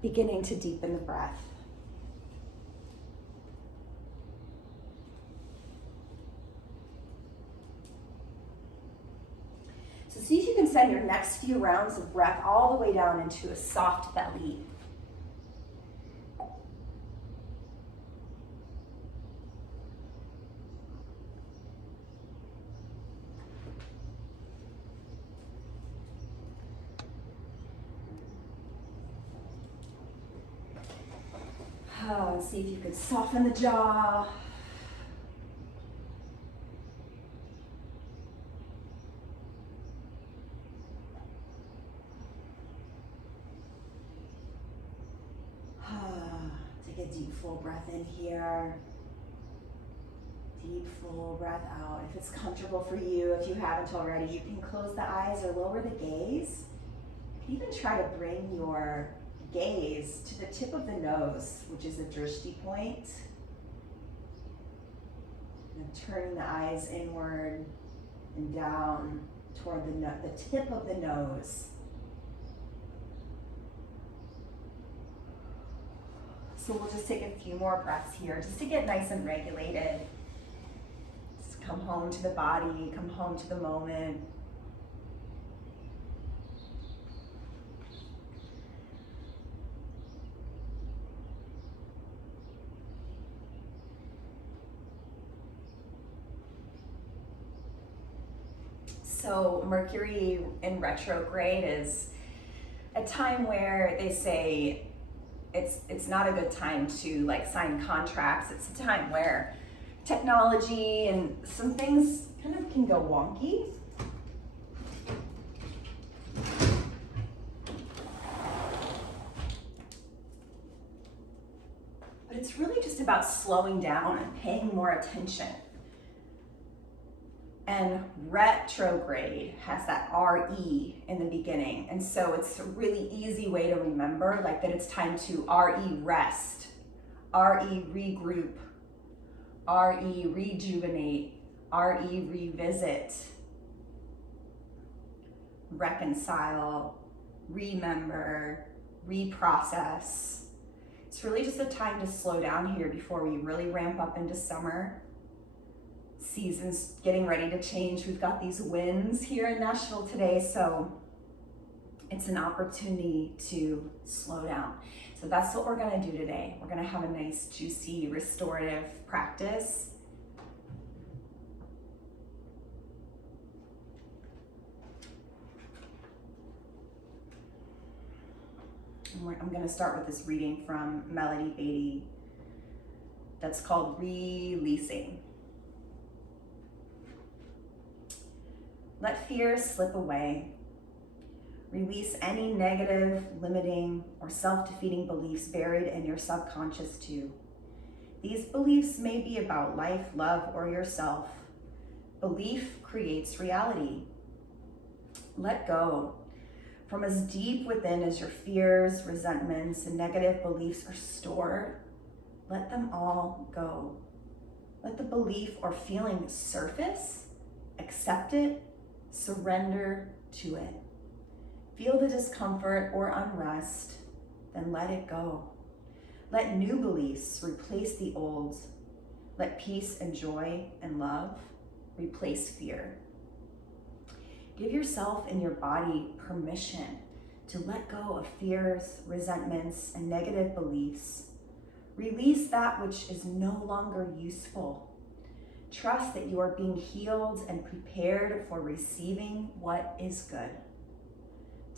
beginning to deepen the breath. So see if you can send your next few rounds of breath all the way down into a soft belly. And see if you could soften the jaw. Take a deep full breath in here. Deep full breath out. If it's comfortable for you, if you haven't already, you can close the eyes or lower the gaze. You can even try to bring your gaze to the tip of the nose, which is a drishti point. And turning the eyes inward and down toward the tip of the nose. So we'll just take a few more breaths here just to get nice and regulated. Just come home to the body, come home to the moment. So Mercury in retrograde is a time where they say it's not a good time to like sign contracts. It's a time where technology and some things kind of can go wonky. But it's really just about slowing down and paying more attention. And retrograde has that R-E in the beginning. And so it's a really easy way to remember, like that it's time to R-E rest, R-E regroup, R-E rejuvenate, R-E revisit, reconcile, remember, reprocess. It's really just a time to slow down here before we really ramp up into summer. Seasons getting ready to change. We've got these winds here in Nashville today, so it's an opportunity to slow down. So that's what we're going to do today. We're going to have a nice, juicy, restorative practice. And I'm going to start with this reading from Melody Beattie that's called Releasing. Let fear slip away. Release any negative, limiting, or self-defeating beliefs buried in your subconscious too. These beliefs may be about life, love, or yourself. Belief creates reality. Let go. From as deep within as your fears, resentments, and negative beliefs are stored, let them all go. Let the belief or feeling surface, accept it, surrender to it. Feel the discomfort or unrest, then let it go. Let new beliefs replace the old. Let peace and joy and love replace fear. Give yourself and your body permission to let go of fears, resentments, and negative beliefs. Release that which is no longer useful. Trust that you are being healed and prepared for receiving what is good.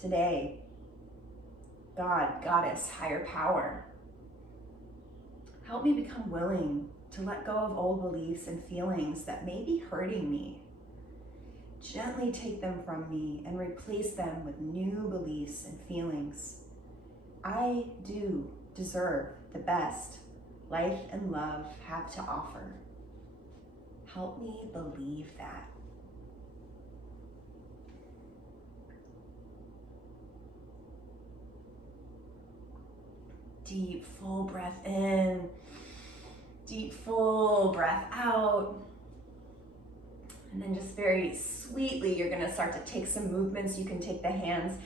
Today, God, Goddess, higher power, help me become willing to let go of old beliefs and feelings that may be hurting me. Gently take them from me and replace them with new beliefs and feelings. I do deserve the best life and love have to offer. Help me believe that. Deep, full breath in. Deep, full breath out. And then just very sweetly, you're going to start to take some movements. You can take the hands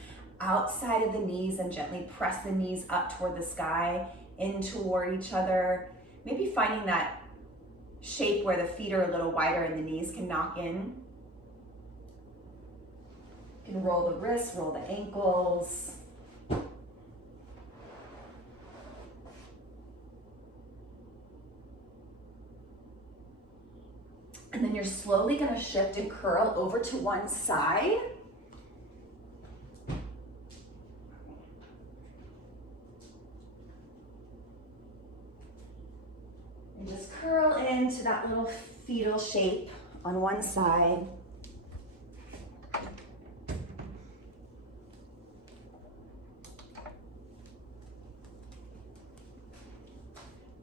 outside of the knees, and gently press the knees up toward the sky, in toward each other. Maybe finding that shape where the feet are a little wider and the knees can knock in. You can roll the wrists, roll the ankles. And then you're slowly going to shift and curl over to one side. And just curl into that little fetal shape on one side.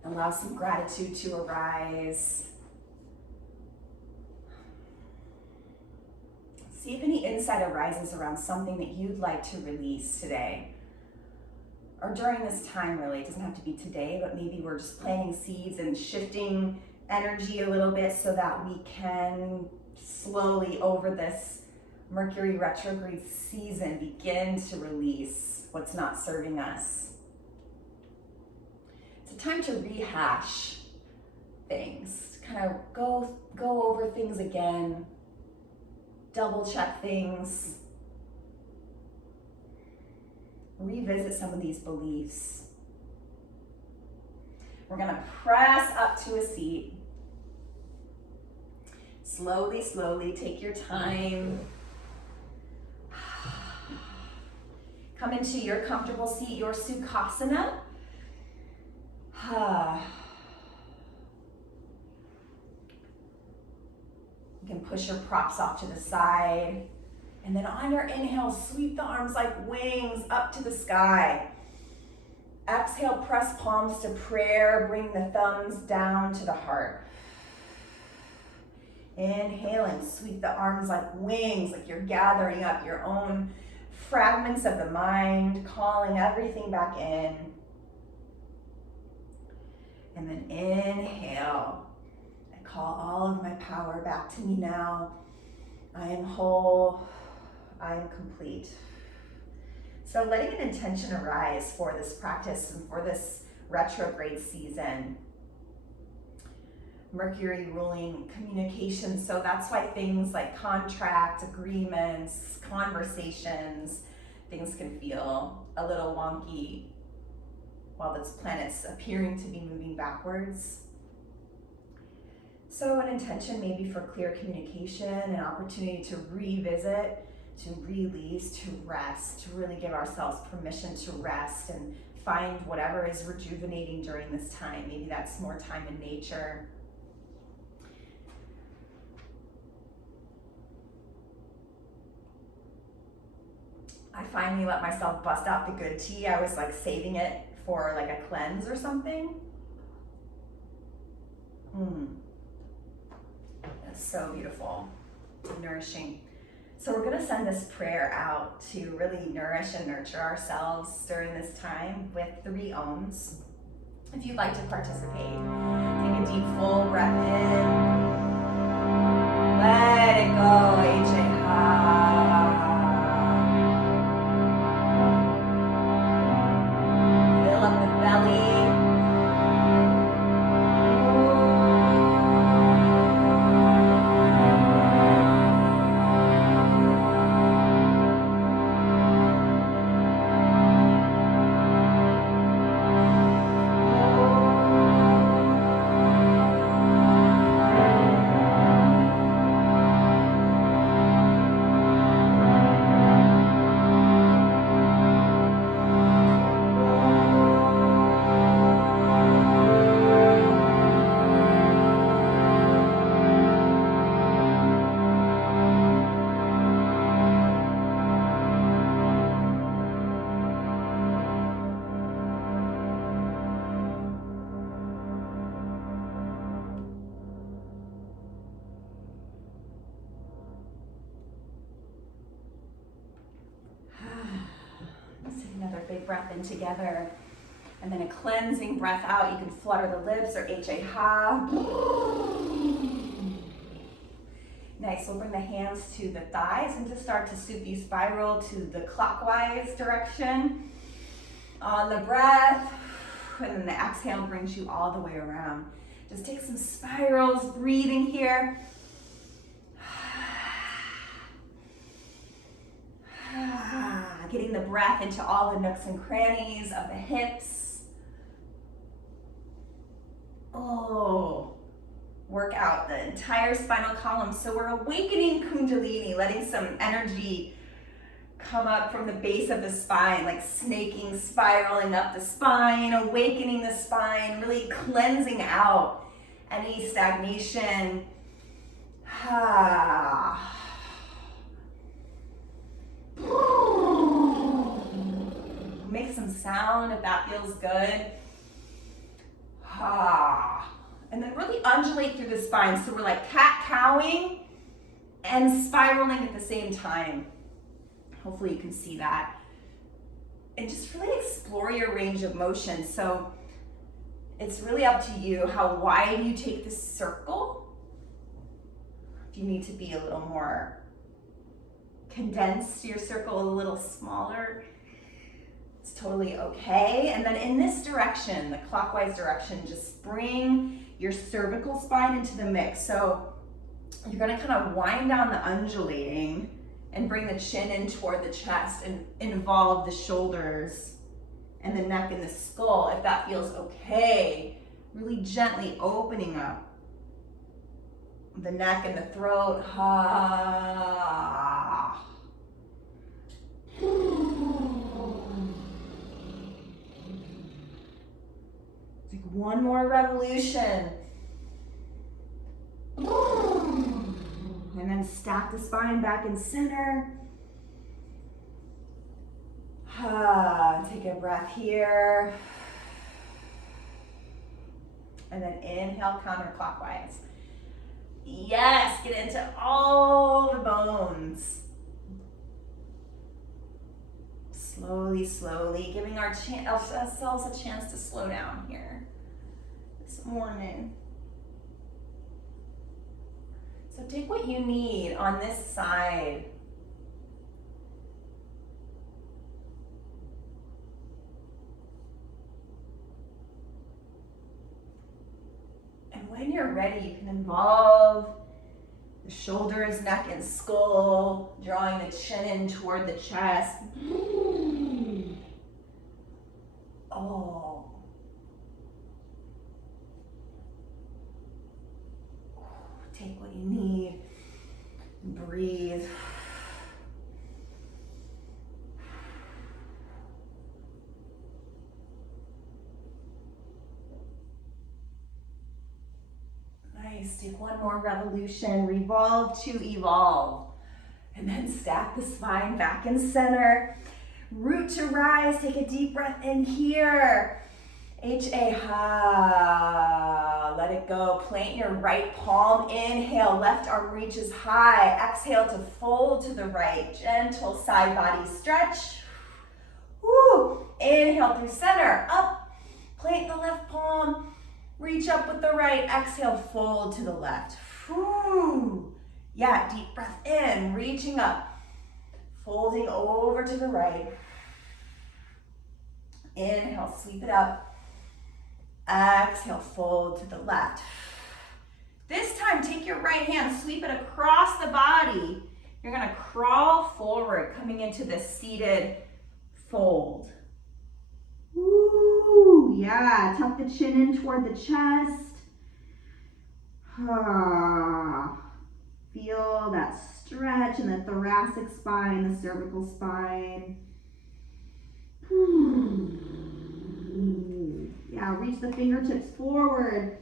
Allow some gratitude to arise. See if any insight arises around something that you'd like to release today. Or during this time, really. It doesn't have to be today, but maybe we're just planting seeds and shifting energy a little bit so that we can slowly, over this Mercury retrograde season, begin to release what's not serving us. It's a time to rehash things, to kind of go over things again, double check things, revisit some of these beliefs. We're gonna press up to a seat. Slowly, slowly, take your time. Come into your comfortable seat, your Sukhasana. You can push your props off to the side. And then on your inhale, sweep the arms like wings up to the sky. Exhale, press palms to prayer. Bring the thumbs down to the heart. Inhale and sweep the arms like wings, like you're gathering up your own fragments of the mind, calling everything back in. And then inhale. I call all of my power back to me now. I am whole. I am complete. So letting an intention arise for this practice and for this retrograde season. Mercury ruling communication, so that's why things like contract, agreements, conversations, things can feel a little wonky while this planet's appearing to be moving backwards. So an intention maybe for clear communication, an opportunity to revisit, to release, to rest, to really give ourselves permission to rest and find whatever is rejuvenating during this time. Maybe that's more time in nature. I finally let myself bust out the good tea. I was like saving it for like a cleanse or something. That's so beautiful and nourishing. So we're gonna send this prayer out to really nourish and nurture ourselves during this time with 3 ohms. If you'd like to participate, take a deep full breath in. Let it go, H-A-Ha. Fill up the belly. Big breath in together, and then a cleansing breath out. You can flutter the lips or H-A-Ha. Nice, we'll bring the hands to the thighs and just start to Suphi spiral to the clockwise direction on the breath. And then the exhale brings you all the way around. Just take some spirals, breathing here. Getting the breath into all the nooks and crannies of the hips. Oh, work out the entire spinal column. So we're awakening Kundalini, letting some energy come up from the base of the spine, like snaking, spiraling up the spine, awakening the spine, really cleansing out any stagnation. Make some sound if that feels good. And then really undulate through the spine. So we're like cat-cowing and spiraling at the same time. Hopefully you can see that. And just really explore your range of motion. So it's really up to you. How wide you take this circle. If you need to be a little more condensed, your circle a little smaller, it's totally okay. And then in this direction, the clockwise direction, just bring your cervical spine into the mix. So you're gonna kind of wind down the undulating and bring the chin in toward the chest and involve the shoulders and the neck and the skull, if that feels okay. Really gently opening up the neck and the throat. Take one more revolution. And then stack the spine back in center. Take a breath here. And then inhale counterclockwise. Yes, get into all the bones. Slowly, slowly, giving ourselves a chance to slow down here this morning. So take what you need on this side. And when you're ready, you can involve the shoulders, neck, and skull, drawing the chin in toward the chest. Oh. Take what you need. Breathe. Nice. Take one more revolution. Revolve to evolve. And then stack the spine back in center. Root to rise. Take a deep breath in here. Ha. Let it go. Plant your right palm. Inhale. Left arm reaches high. Exhale to fold to the right. Gentle side body stretch. Woo. Inhale through center. Up. Plant the left palm. Reach up with the right. Exhale. Fold to the left. Woo. Yeah. Deep breath in. Reaching up. Folding over to the right. Inhale. Sweep it up. Exhale, fold to the left. This time, take your right hand, sweep it across the body. You're gonna crawl forward, coming into this seated fold. Woo, yeah, tuck the chin in toward the chest. Feel that stretch in the thoracic spine, the cervical spine. Yeah, reach the fingertips forward.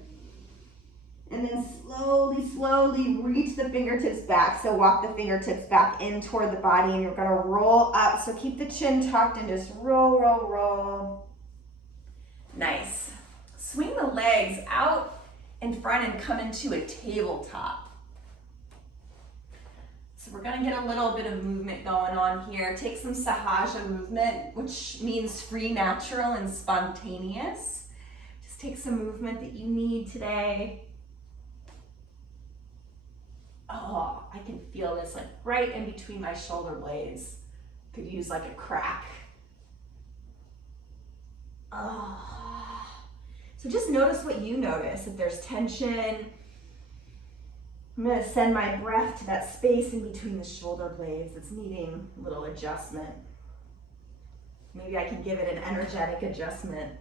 And then slowly, slowly reach the fingertips back. So walk the fingertips back in toward the body and you're gonna roll up. So keep the chin tucked and just roll, roll, roll. Nice. Swing the legs out in front and come into a tabletop. So we're gonna get a little bit of movement going on here. Take some Sahaja movement, which means free, natural, and spontaneous. Just take some movement that you need today. Oh, I can feel this like right in between my shoulder blades. Could use like a crack. Oh. So just notice what you notice. If there's tension, I'm going to send my breath to that space in between the shoulder blades that's needing a little adjustment. Maybe I can give it an energetic adjustment.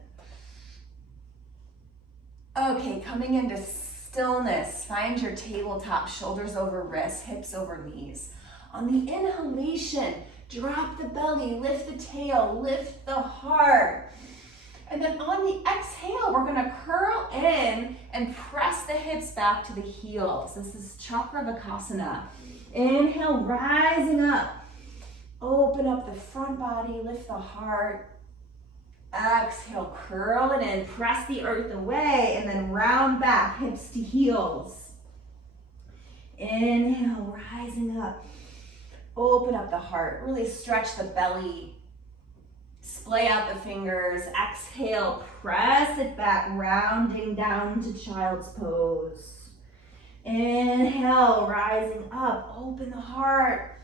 Okay, coming into stillness, find your tabletop, shoulders over wrists, hips over knees. On the inhalation, drop the belly, lift the tail, lift the heart. And then on the exhale, we're gonna curl in and press the hips back to the heels. This is Chakravakasana. Inhale, rising up. Open up the front body, lift the heart. Exhale, curl it in, press the earth away, and then round back, hips to heels. Inhale, rising up. Open up the heart, really stretch the belly. Splay out the fingers. Exhale, press it back, rounding down to child's pose. Inhale, rising up, open the heart.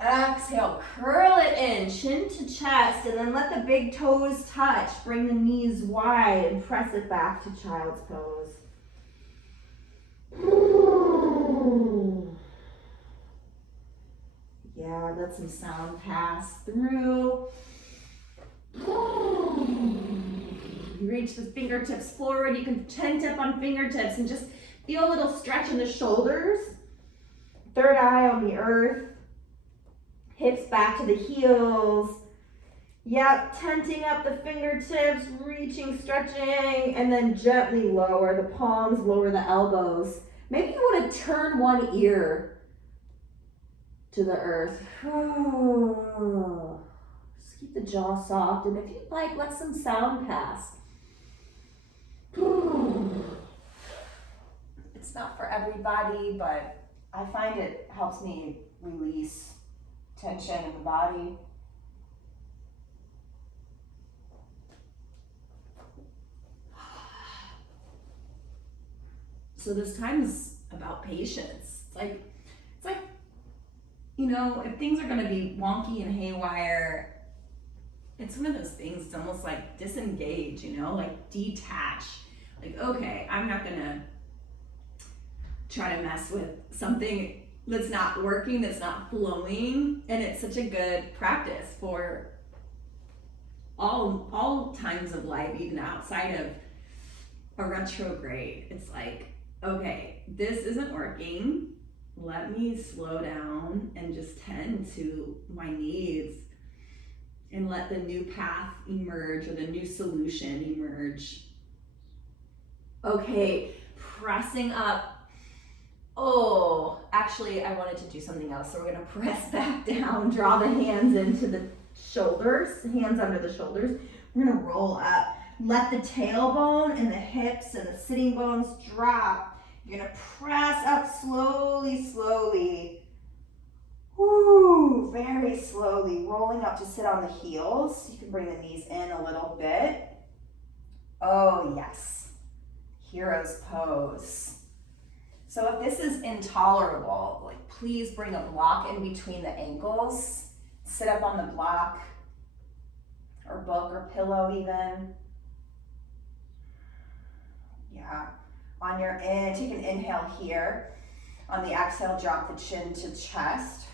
Exhale, curl it in, chin to chest, and then let the big toes touch. Bring the knees wide and press it back to child's pose. Yeah, let some sound pass through. You reach the fingertips forward. You can tent up on fingertips and just feel a little stretch in the shoulders. Third eye on the earth. Hips back to the heels. Yep, tenting up the fingertips, reaching, stretching, and then gently lower the palms, lower the elbows. Maybe you want to turn one ear to the earth. Just keep the jaw soft, and if you'd like, let some sound pass. It's not for everybody, but I find it helps me release tension in the body. So this time is about patience. It's like, you know, if things are gonna be wonky and haywire, it's one of those things, it's almost like disengage, you know, like detach. Like, okay, I'm not gonna try to mess with something that's not working, that's not flowing. And it's such a good practice for all times of life, even outside of a retrograde. It's like, okay, this isn't working. Let me slow down and just tend to my needs and let the new path emerge or the new solution emerge. Okay, pressing up. Oh, actually, I wanted to do something else. So we're gonna press back down, draw the hands into the shoulders, hands under the shoulders. We're gonna roll up. Let the tailbone and the hips and the sitting bones drop. You're gonna press up slowly, slowly. Woo, very slowly, rolling up to sit on the heels. You can bring the knees in a little bit. Oh yes, hero's pose. So if this is intolerable, like please bring a block in between the ankles. Sit up on the block or book or pillow even. Yeah. On your in, take an inhale here. On the exhale, drop the chin to chest.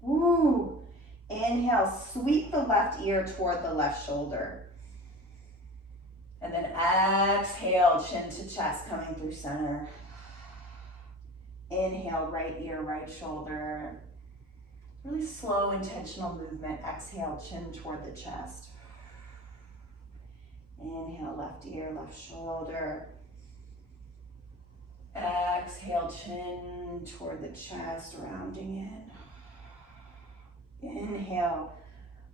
Woo. Inhale, sweep the left ear toward the left shoulder. And then exhale, chin to chest, coming through center. Inhale, right ear, right shoulder. Really slow, intentional movement. Exhale, chin toward the chest. Inhale, left ear, left shoulder. Exhale, chin toward the chest, rounding in. Inhale,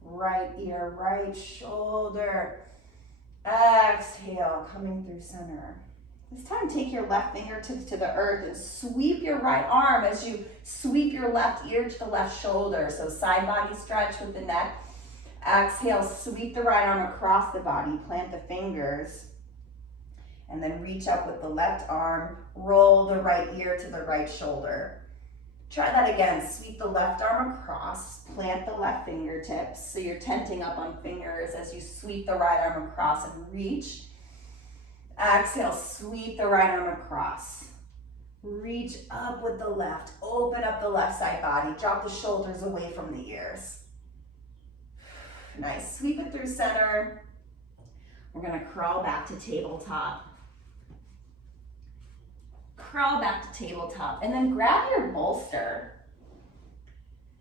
right ear, right shoulder. Exhale, coming through center. This time, take your left fingertips to the earth and sweep your right arm as you sweep your left ear to the left shoulder. So side body stretch with the neck. Exhale, sweep the right arm across the body, plant the fingers. And then reach up with the left arm, roll the right ear to the right shoulder. Try that again. Sweep the left arm across, plant the left fingertips. So you're tenting up on fingers as you sweep the right arm across and reach. Exhale, sweep the right arm across. Reach up with the left. Open up the left side body. Drop the shoulders away from the ears. Nice. Sweep it through center. We're going to crawl back to tabletop. Crawl back to tabletop, and then grab your bolster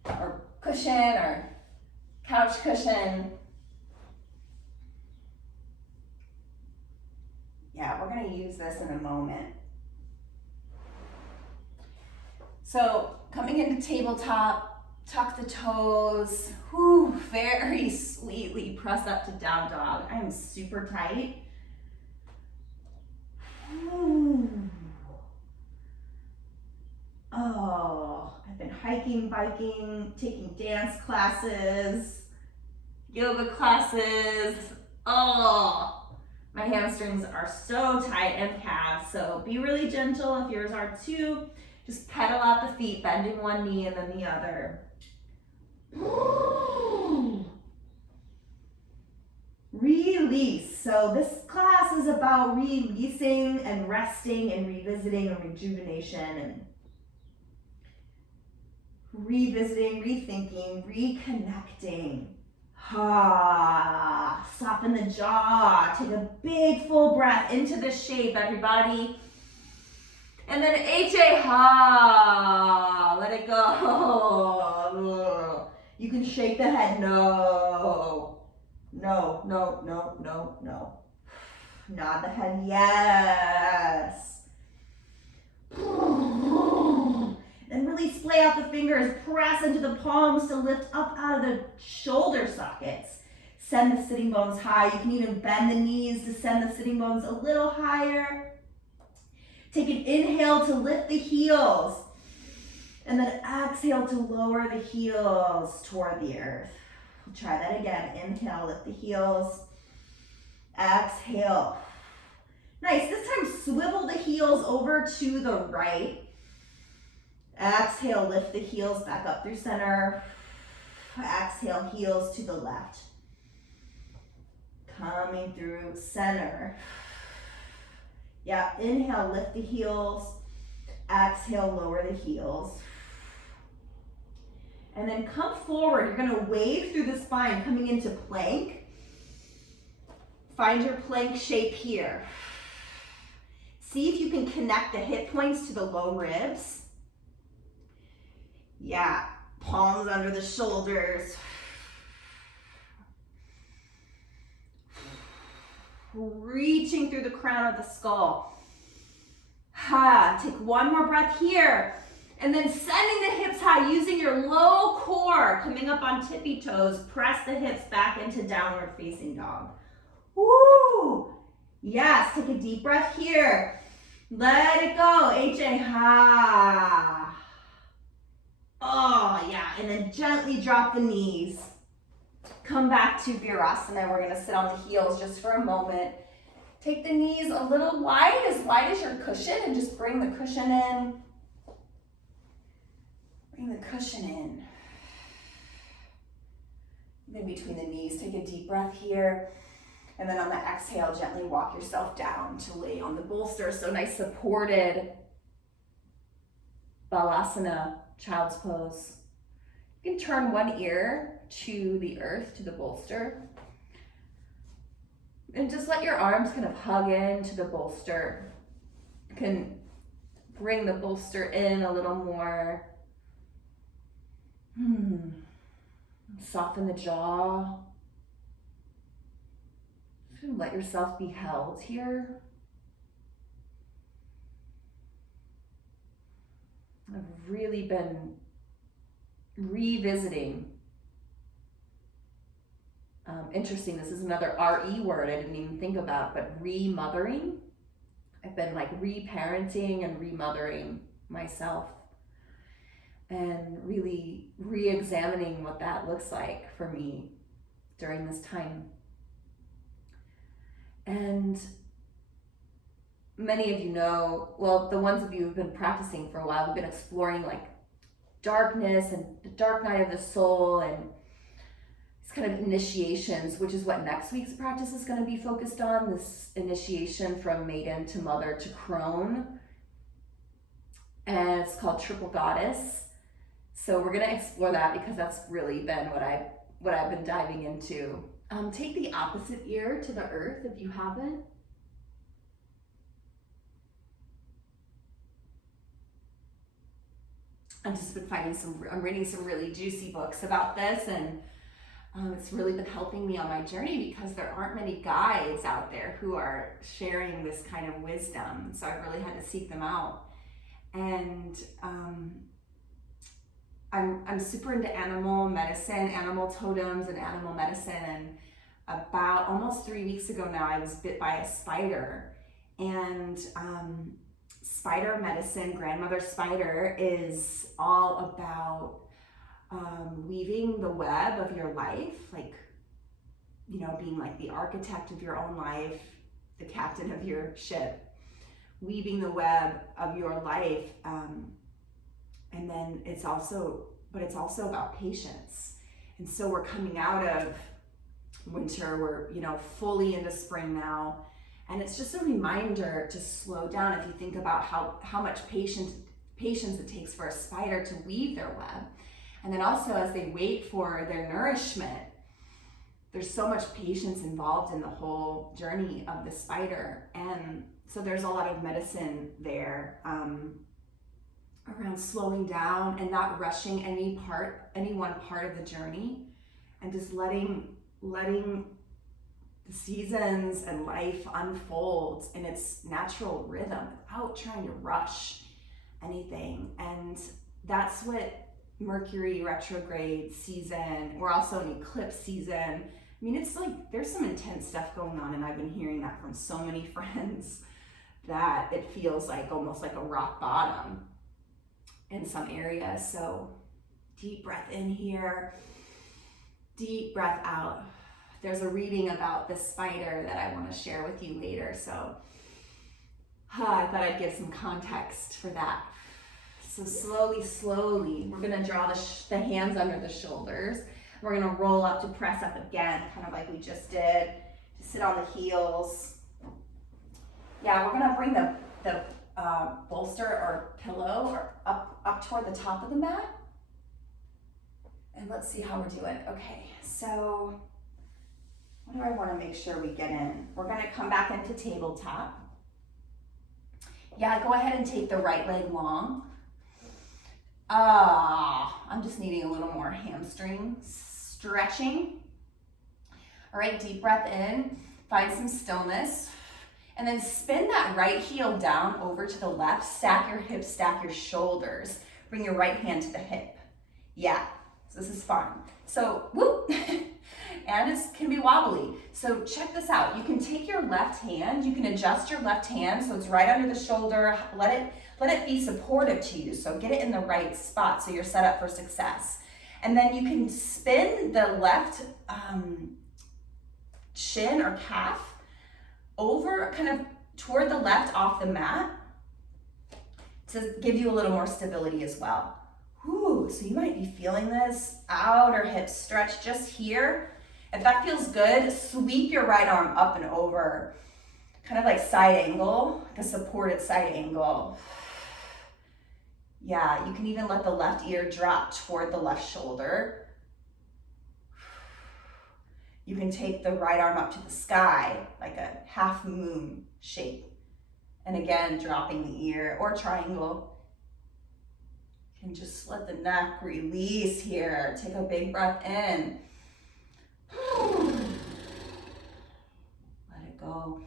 or cushion or couch cushion. Yeah, we're going to use this in a moment. So coming into tabletop, tuck the toes. Whew, very sweetly press up to down dog. I am super tight. Whew. Oh, I've been hiking, biking, taking dance classes, yoga classes. Oh, my hamstrings are so tight and calves, so be really gentle if yours are too. Just pedal out the feet, bending one knee and then the other. Release. So this class is about releasing and resting and revisiting and rejuvenation and revisiting, rethinking, reconnecting. Soften the jaw. Take a big full breath into this shape, everybody. And then HA, ha. Let it go. You can shake the head, no. No, no, no, no, no. Nod the head, yes. And really splay out the fingers, press into the palms to lift up out of the shoulder sockets. Send the sitting bones high. You can even bend the knees to send the sitting bones a little higher. Take an inhale to lift the heels. And then exhale to lower the heels toward the earth. We'll try that again. Inhale, lift the heels. Exhale. Nice. This time, swivel the heels over to the right. Exhale, lift the heels back up through center. Exhale, heels to the left. Coming through center. Yeah, inhale, lift the heels. Exhale, lower the heels. And then come forward. You're going to wave through the spine, coming into plank. Find your plank shape here. See if you can connect the hip points to the low ribs. Yeah, palms under the shoulders. Reaching through the crown of the skull. Take one more breath here. And then sending the hips high, using your low core, coming up on tippy toes. Press the hips back into downward facing dog. Woo! Yes, take a deep breath here. Let it go. HA, ha. Oh, yeah, and then gently drop the knees. Come back to Virasana. We're gonna sit on the heels just for a moment. Take the knees a little wide as your cushion, and just bring the cushion in. Bring the cushion in. Then between the knees, take a deep breath here. And then on the exhale, gently walk yourself down to lay on the bolster. So nice supported Balasana, child's pose. You can turn one ear to the earth, to the bolster. And just let your arms kind of hug into the bolster. You can bring the bolster in a little more. Soften the jaw. Just let yourself be held here. I've really been revisiting. Interesting, this is another RE word I didn't even think about, but remothering. I've been like reparenting and remothering myself and really re-examining what that looks like for me during this time. And many of you know, well, the ones of you who've been practicing for a while, we've been exploring like darkness and the dark night of the soul and these kind of initiations, which is what next week's practice is going to be focused on, this initiation from maiden to mother to crone. And it's called Triple Goddess. So we're going to explore that because that's really been what I've been diving into. Take the opposite ear to the earth if you haven't. I've just been I'm reading some really juicy books about this, and it's really been helping me on my journey because there aren't many guides out there who are sharing this kind of wisdom. So I've really had to seek them out. And I'm super into animal medicine, animal totems and animal medicine. And about almost 3 weeks ago now, I was bit by a spider. And spider medicine, grandmother spider, is all about weaving the web of your life, like, you know, being like the architect of your own life, the captain of your ship, weaving the web of your life. And then it's also about patience. And so we're coming out of winter, we're, you know, fully into spring now. And it's just a reminder to slow down if you think about how much patience it takes for a spider to weave their web. And then also as they wait for their nourishment, there's so much patience involved in the whole journey of the spider. And so there's a lot of medicine there around slowing down and not rushing any one part of the journey, and just letting the seasons and life unfold in its natural rhythm without trying to rush anything. And that's what Mercury retrograde season, we're also in eclipse season. I mean, it's like there's some intense stuff going on, and I've been hearing that from so many friends that it feels like almost like a rock bottom in some areas. So deep breath in here, deep breath out. There's a reading about this spider that I want to share with you later. So I thought I'd give some context for that. So slowly, we're going to draw the hands under the shoulders. We're going to roll up to press up again, kind of like we just did. Just sit on the heels. Yeah, we're going to bring the bolster or pillow or up toward the top of the mat. And let's see how we're doing. Okay, so what do I want to make sure we get in? We're going to come back into tabletop. Yeah, go ahead and take the right leg long. I'm just needing a little more hamstring stretching. All right, deep breath in, find some stillness, and then spin that right heel down over to the left, stack your hips, stack your shoulders, bring your right hand to the hip. Yeah, so this is fun. So, whoop, and it can be wobbly. So check this out. You can take your left hand, you can adjust your left hand so it's right under the shoulder, let it be supportive to you. So get it in the right spot so you're set up for success. And then you can spin the left shin or calf over kind of toward the left off the mat to give you a little more stability as well. Whew, so you might be feeling this outer hip stretch just here. If that feels good, sweep your right arm up and over, kind of like side angle, like a supported side angle. Yeah, you can even let the left ear drop toward the left shoulder. You can take the right arm up to the sky, like a half moon shape. And again, dropping the ear or triangle. And just let the neck release here. Take a big breath in. Let it go.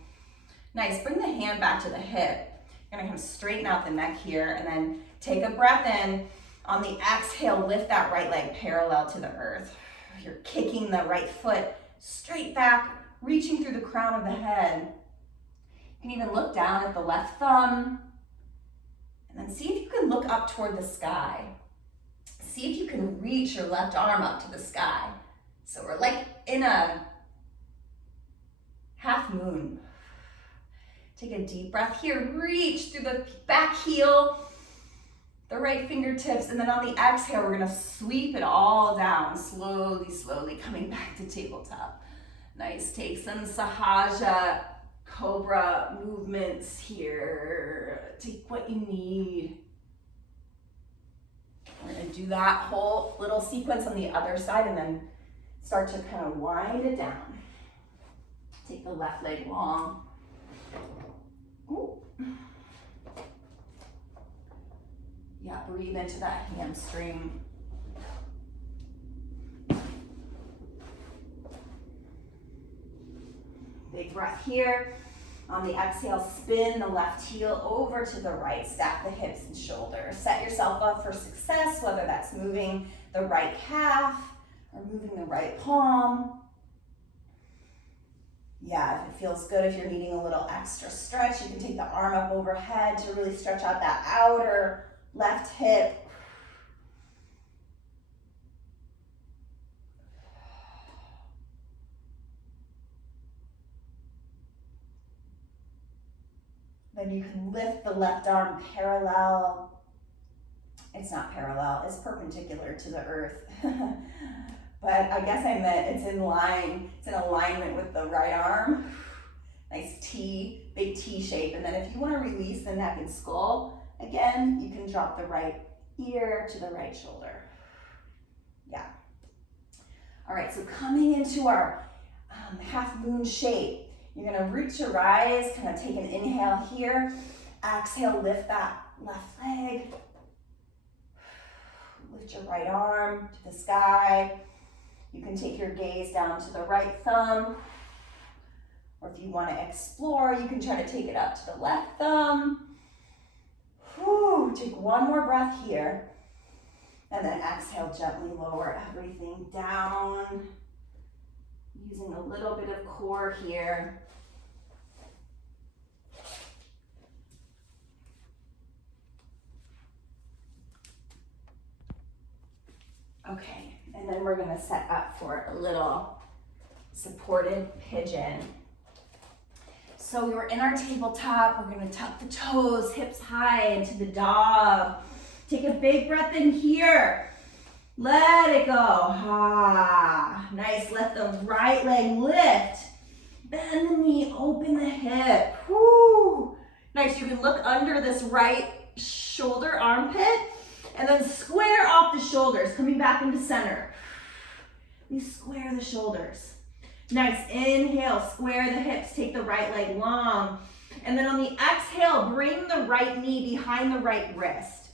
Nice, bring the hand back to the hip. You're gonna kind of straighten out the neck here and then take a breath in. On the exhale, lift that right leg parallel to the earth. You're kicking the right foot straight back, reaching through the crown of the head. You can even look down at the left thumb and then see if you can look up toward the sky. See if you can reach your left arm up to the sky. So we're like in a half moon. Take a deep breath here. Reach through the back heel, the right fingertips, and then on the exhale, we're gonna sweep it all down, slowly, slowly coming back to tabletop. Nice, take some Sahaja Cobra movements here. Take what you need. We're gonna do that whole little sequence on the other side and then start to kind of wind it down. Take the left leg long. Ooh. Yeah, breathe into that hamstring. Big breath here. On the exhale, spin the left heel over to the right. Stack the hips and shoulders. Set yourself up for success, whether that's moving the right calf or moving the right palm. Yeah, if it feels good, if you're needing a little extra stretch, you can take the arm up overhead to really stretch out that outer left hip. Then you can lift the left arm parallel. It's not parallel, it's perpendicular to the earth. But I guess I meant it's in line, it's in alignment with the right arm. Nice T, big T shape. And then if you want to release the neck and skull, again, you can drop the right ear to the right shoulder. Yeah. All right, so coming into our half moon shape, you're gonna root to rise, kind of take an inhale here. Exhale, lift that left leg. Lift your right arm to the sky. You can take your gaze down to the right thumb. Or if you want to explore, you can try to take it up to the left thumb. Whew, take one more breath here. And then exhale, gently lower everything down. Using a little bit of core here. Okay, and then we're gonna set up for a little supported pigeon. So we were in our tabletop, we're gonna tuck the toes, hips high into the dog. Take a big breath in here. Let it go. Ah, nice, let the right leg lift. Bend the knee, open the hip. Woo. Nice, you can look under this right shoulder armpit and then square off the shoulders, coming back into center. We square the shoulders. Nice, inhale, square the hips, take the right leg long. And then on the exhale, bring the right knee behind the right wrist.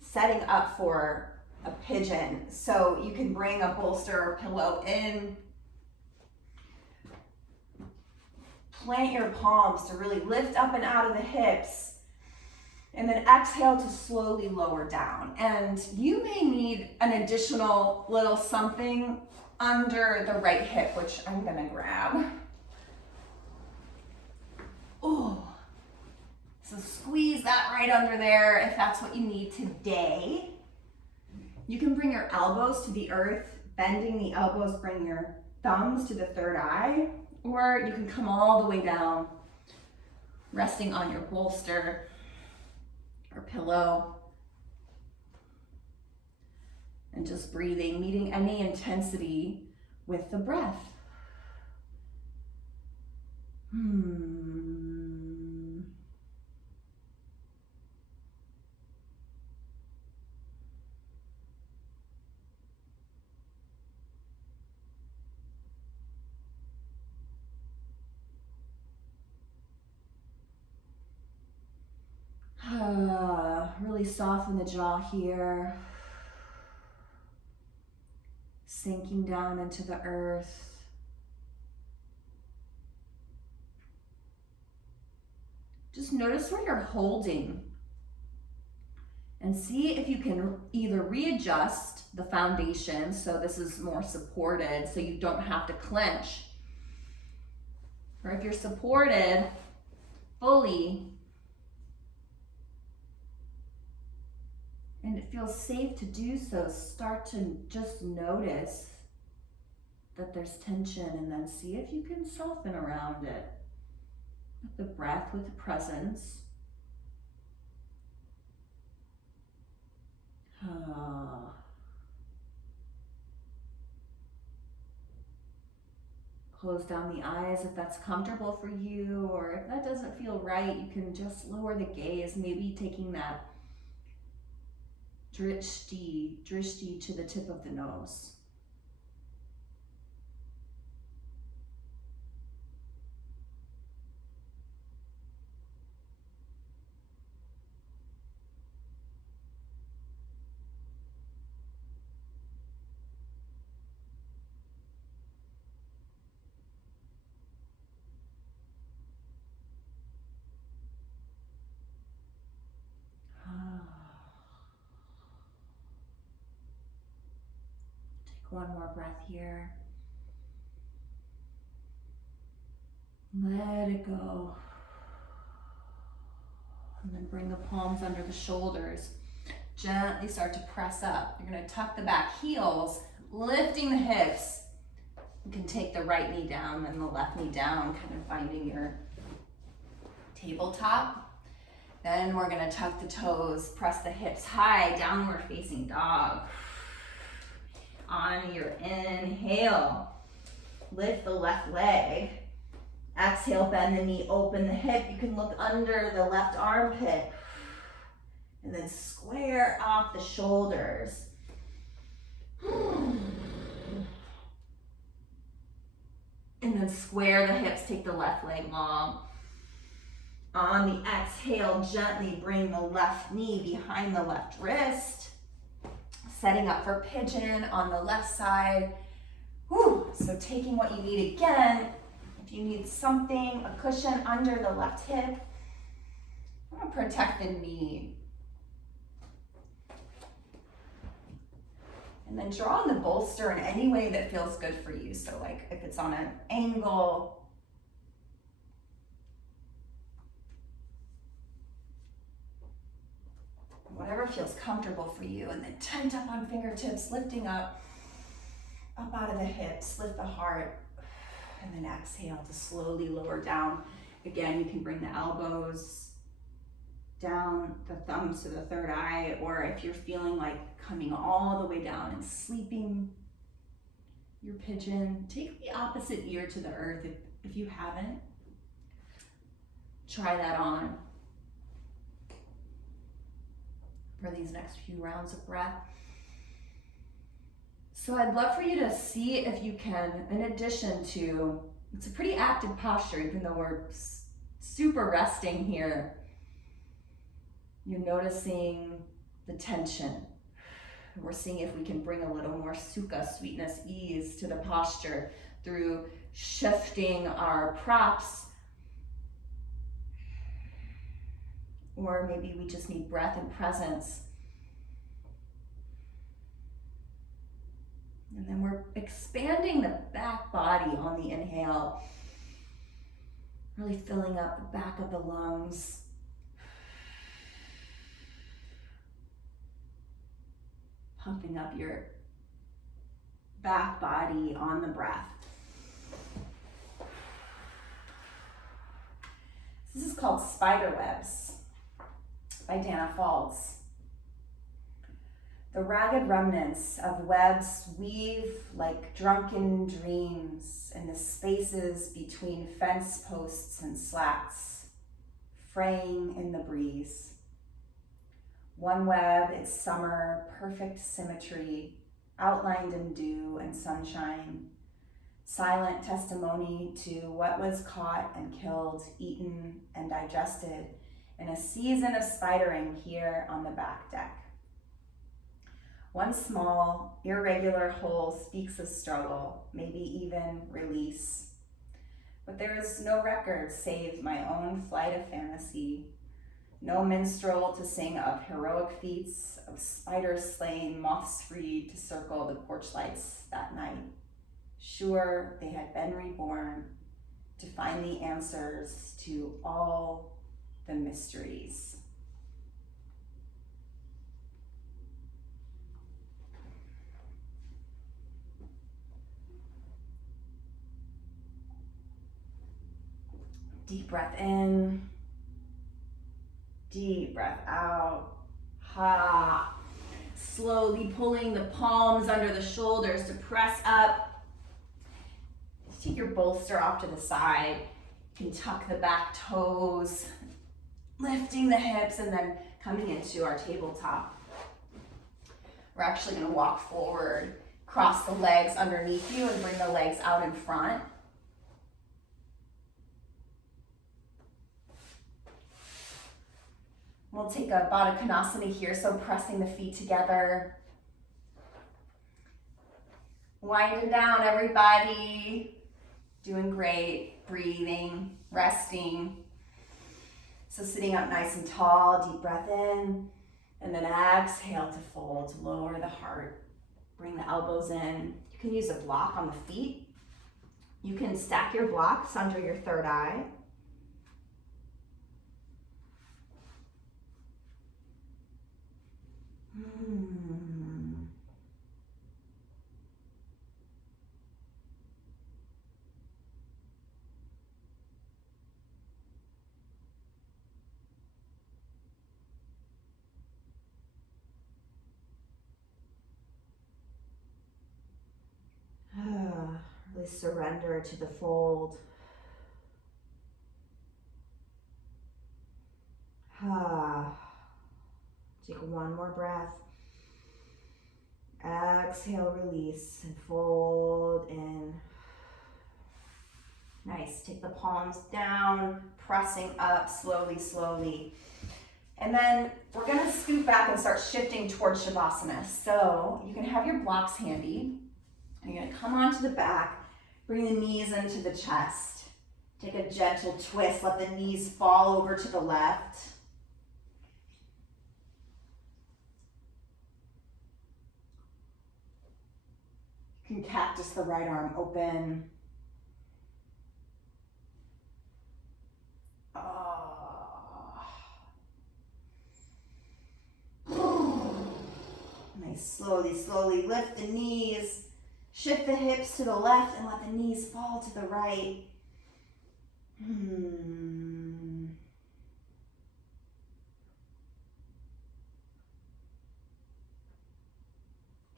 Setting up for a pigeon. So you can bring a bolster or pillow in. Plant your palms to really lift up and out of the hips. And then exhale to slowly lower down. And you may need an additional little something under the right hip, which I'm gonna grab. Oh, so squeeze that right under there if that's what you need today. You can bring your elbows to the earth, bending the elbows, bring your thumbs to the third eye, or you can come all the way down, resting on your bolster or pillow, and just breathing, meeting any intensity with the breath. Really soften the jaw here. Sinking down into the earth. Just notice where you're holding and see if you can either readjust the foundation so this is more supported so you don't have to clench, or if you're supported fully and it feels safe to do so, start to just notice that there's tension and then see if you can soften around it. the breath with presence. Close down the eyes if that's comfortable for you, or if that doesn't feel right, you can just lower the gaze, maybe taking that drishti to the tip of the nose. Take one more breath here. Let it go. And then bring the palms under the shoulders. Gently start to press up. You're going to tuck the back heels, lifting the hips. You can take the right knee down and the left knee down, kind of finding your tabletop. Then we're going to tuck the toes, press the hips high, downward facing dog. On your inhale, lift the left leg. Exhale, bend the knee, open the hip. You can look under the left armpit. And then square off the shoulders. And then square the hips, take the left leg long. On the exhale, gently bring the left knee behind the left wrist. Setting up for pigeon on the left side. Whew. So taking what you need again. If you need something, a cushion under the left hip. I'm gonna protect the knee. And then draw on the bolster in any way that feels good for you. So like if it's on an angle, whatever feels comfortable for you. And then tent up on fingertips, lifting up out of the hips, lift the heart, and then exhale to slowly lower down. Again, you can bring the elbows down, the thumbs to the third eye, or if you're feeling like coming all the way down and sleeping your pigeon, take the opposite ear to the earth if you haven't. Try that on for these next few rounds of breath. So I'd love for you to see if you can, in addition to, it's a pretty active posture, even though we're super resting here. You're noticing the tension. We're seeing if we can bring a little more sukha, sweetness, ease to the posture through shifting our props. Or maybe we just need breath and presence. And then we're expanding the back body on the inhale. Really filling up the back of the lungs. Pumping up your back body on the breath. This is called Spider Webs by Danna Faulds. The ragged remnants of webs weave like drunken dreams in the spaces between fence posts and slats, fraying in the breeze. One web, its summer, perfect symmetry, outlined in dew and sunshine, silent testimony to what was caught and killed, eaten and digested in a season of spidering here on the back deck. One small, irregular hole speaks of struggle, maybe even release. But there is no record save my own flight of fantasy. No minstrel to sing of heroic feats, of spiders slain, moths freed to circle the porch lights that night. Sure, they had been reborn to find the answers to all the mysteries. Deep breath in. Deep breath out. Ha. Slowly pulling the palms under the shoulders to press up. Just take your bolster off to the side. You can tuck the back toes, lifting the hips, and then coming into our tabletop. We're actually going to walk forward, cross the legs underneath you, and bring the legs out in front. We'll take a Baddha Konasana here, so pressing the feet together. Winding down, everybody. Doing great, breathing, resting. So sitting up nice and tall, deep breath in, and then exhale to fold, lower the heart. Bring the elbows in. You can use a block on the feet. You can stack your blocks under your third eye. Really surrender to the fold. Take one more breath. Exhale, release, and fold in. Nice. Take the palms down, pressing up slowly, slowly. And then we're going to scoot back and start shifting towards Shavasana. So you can have your blocks handy. You're going to come onto the back, bring the knees into the chest. Take a gentle twist, let the knees fall over to the left. You can cactus the right arm open. Nice, slowly, slowly lift the knees. Shift the hips to the left and let the knees fall to the right.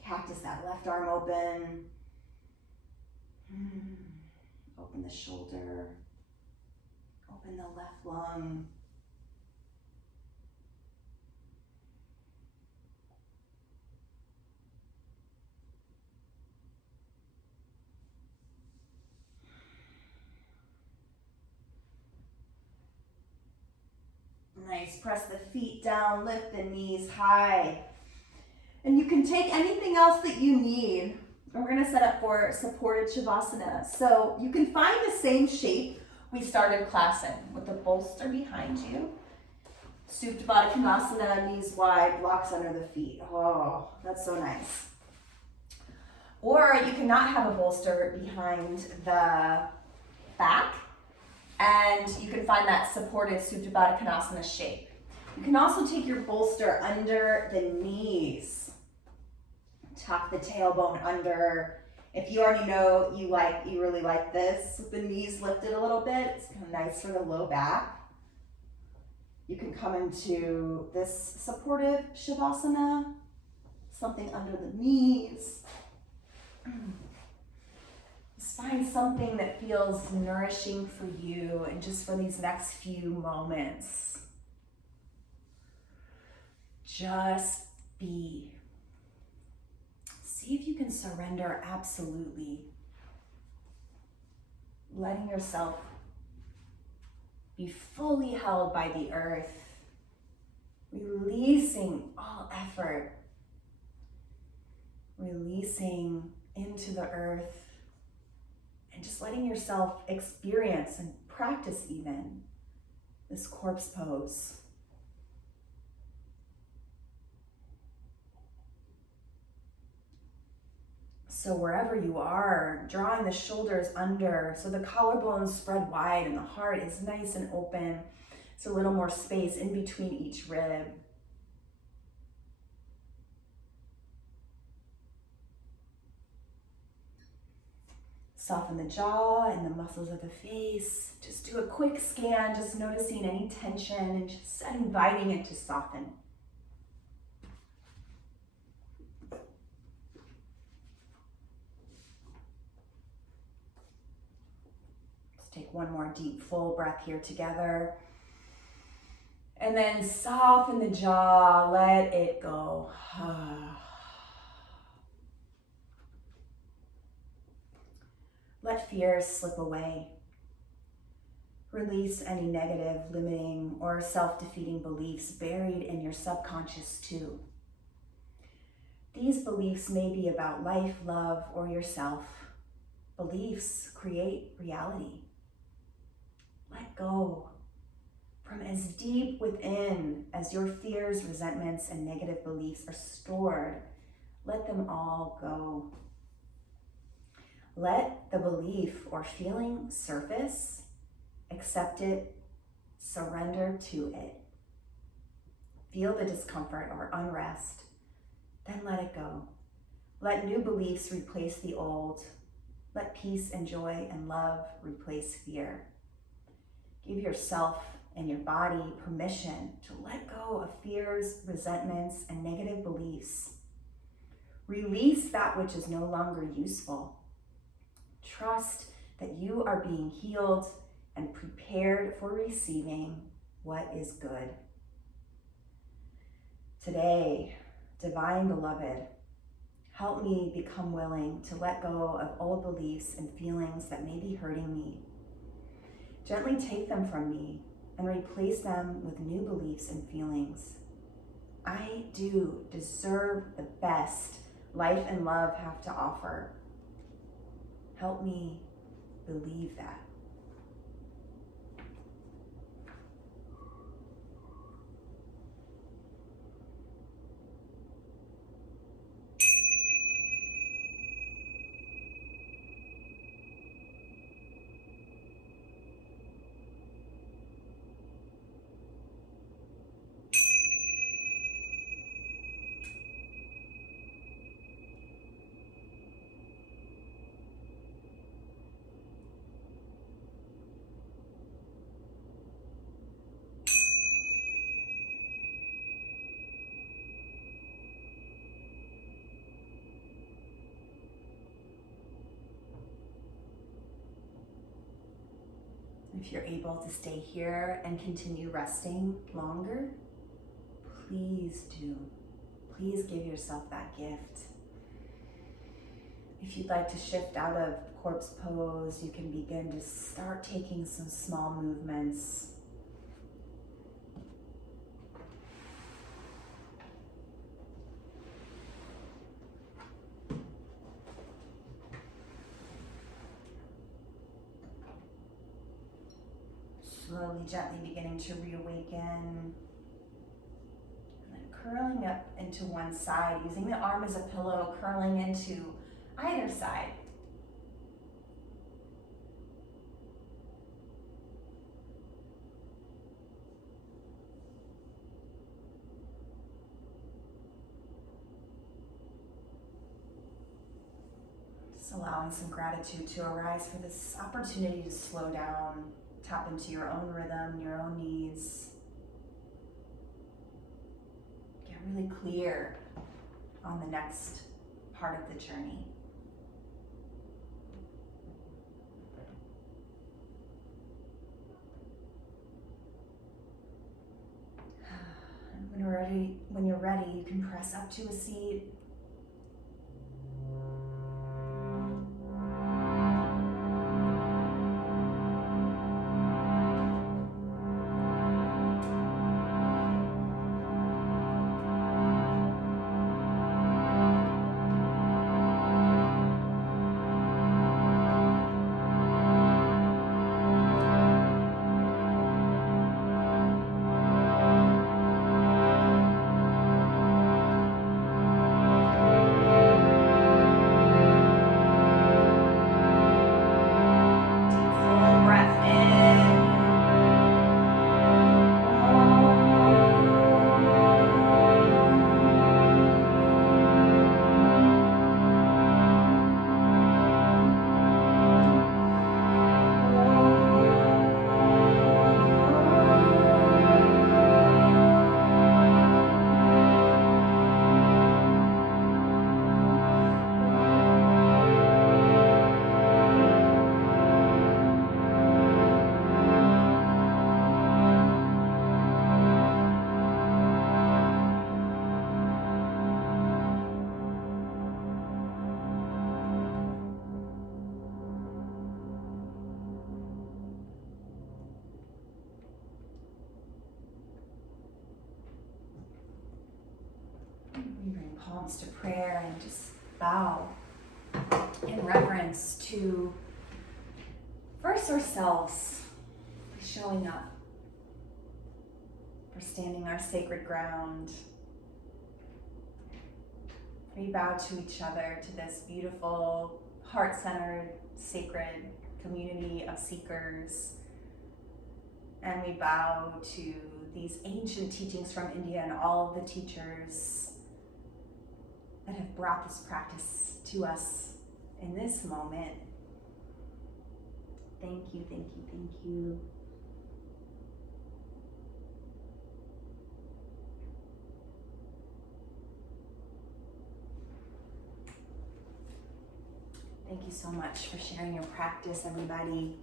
Cactus that left arm open. Open the shoulder. Open the left lung. Nice, press the feet down, lift the knees high. And you can take anything else that you need. We're gonna set up for supported Shavasana. So you can find the same shape we started class in, with the bolster behind you. Supta Baddha Konasana, knees wide, blocks under the feet. Oh, that's so nice. Or you cannot have a bolster behind the back, and you can find that supported Supta Baddha Konasana shape. You can also take your bolster under the knees. Tuck the tailbone under. If you already know you really like this, with the knees lifted a little bit, it's kind of nice for the low back. You can come into this supportive Shavasana, something under the knees. Just find something that feels nourishing for you and just for these next few moments. Just be. See if you can surrender absolutely. Letting yourself be fully held by the earth. Releasing all effort. Releasing into the earth. And just letting yourself experience and practice even this corpse pose. So wherever you are, drawing the shoulders under so the collarbones spread wide and the heart is nice and open. It's a little more space in between each rib. Soften the jaw and the muscles of the face. Just do a quick scan, just noticing any tension and just inviting it to soften. Let's take one more deep, full breath here together. And then soften the jaw, let it go. Let fears slip away. Release any negative, limiting, or self-defeating beliefs buried in your subconscious too. These beliefs may be about life, love, or yourself. Beliefs create reality. Let go. From as deep within as your fears, resentments, and negative beliefs are stored, let them all go. Let the belief or feeling surface, accept it, surrender to it. Feel the discomfort or unrest, then let it go. Let new beliefs replace the old. Let peace and joy and love replace fear. Give yourself and your body permission to let go of fears, resentments, and negative beliefs. Release that which is no longer useful. Trust that you are being healed and prepared for receiving what is good. Today, Divine Beloved, help me become willing to let go of old beliefs and feelings that may be hurting me. Gently take them from me and replace them with new beliefs and feelings. I do deserve the best life and love have to offer. Help me believe that. If you're able to stay here and continue resting longer, please do. Please give yourself that gift. If you'd like to shift out of corpse pose, you can begin to start taking some small movements. Slowly, gently beginning to reawaken. And then curling up into one side, using the arm as a pillow, curling into either side. Just allowing some gratitude to arise for this opportunity to slow down, tap into your own rhythm, your own needs. Get really clear on the next part of the journey. And when you're ready, you can press up to a seat. palms to prayer and just bow in reverence to first ourselves, for showing up, for standing our sacred ground. We bow to each other, to this beautiful, heart-centered, sacred community of seekers. And we bow to these ancient teachings from India and all of the teachers that have brought this practice to us in this moment. Thank you, thank you, thank you. Thank you so much for sharing your practice, everybody.